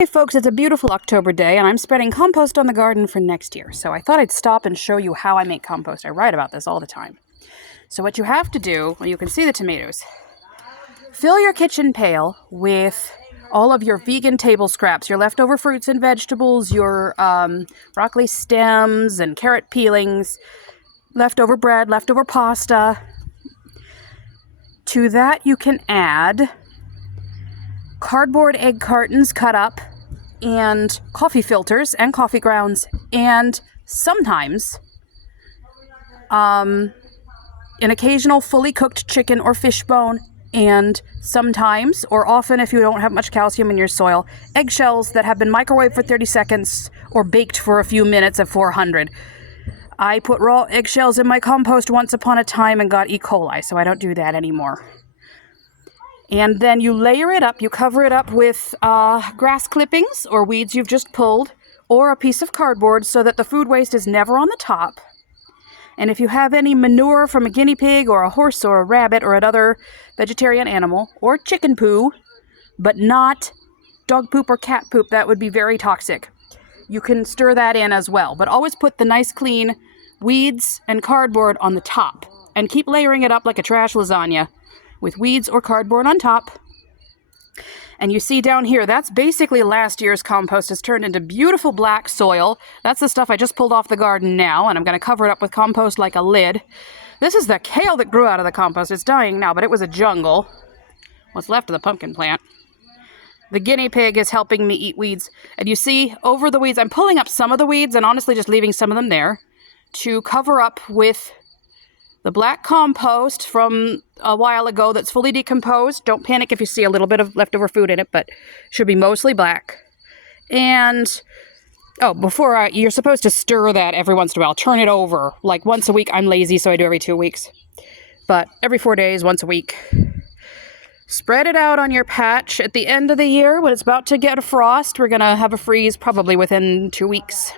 Hey folks, it's a beautiful October day and I'm spreading compost on the garden for next year. So I thought I'd stop and show you how I make compost. I write about this all the time. So what you have to do, well, you can see the tomatoes. Fill your kitchen pail with all of your vegan table scraps, your leftover fruits and vegetables, your broccoli stems and carrot peelings, leftover bread, leftover pasta. To that you can add cardboard egg cartons cut up, and coffee filters and coffee grounds, and sometimes an occasional fully cooked chicken or fish bone, and sometimes, or often if you don't have much calcium in your soil, eggshells that have been microwaved for 30 seconds or baked for a few minutes at 400. I put raw eggshells in my compost once upon a time and got E. coli, so I don't do that anymore. And then you layer it up, you cover it up with grass clippings or weeds you've just pulled, or a piece of cardboard so that the food waste is never on the top. And if you have any manure from a guinea pig or a horse or a rabbit or another vegetarian animal, or chicken poo, but not dog poop or cat poop, that would be very toxic, you can stir that in as well. But always put the nice clean weeds and cardboard on the top, and keep layering it up like a trash lasagna, with weeds or cardboard on top. And you see down here, that's basically last year's compost. It's turned into beautiful black soil. That's the stuff I just pulled off the garden now, and I'm going to cover it up with compost like a lid. This is the kale that grew out of the compost. It's dying now, but it was a jungle. What's left of the pumpkin plant. The guinea pig is helping me eat weeds. And you see, over the weeds, I'm pulling up some of the weeds and honestly just leaving some of them there to cover up with the black compost from a while ago that's fully decomposed. Don't panic if you see a little bit of leftover food in it, but it should be mostly black. And, you're supposed to stir that every once in a while. Turn it over. Like once a week. I'm lazy, so I do every 2 weeks. But every 4 days, once a week. Spread it out on your patch. At the end of the year, when it's about to get a frost, we're going to have a freeze probably within 2 weeks.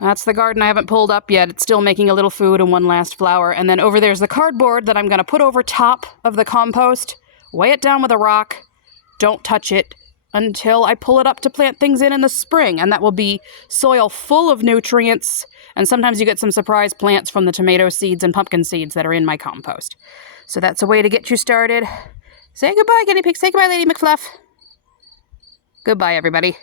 That's the garden I haven't pulled up yet. It's still making a little food and one last flower. And then over there's the cardboard that I'm going to put over top of the compost. Weigh it down with a rock. Don't touch it until I pull it up to plant things in the spring. And that will be soil full of nutrients. And sometimes you get some surprise plants from the tomato seeds and pumpkin seeds that are in my compost. So that's a way to get you started. Say goodbye, guinea pig. Say goodbye, Lady McFluff. Goodbye, everybody.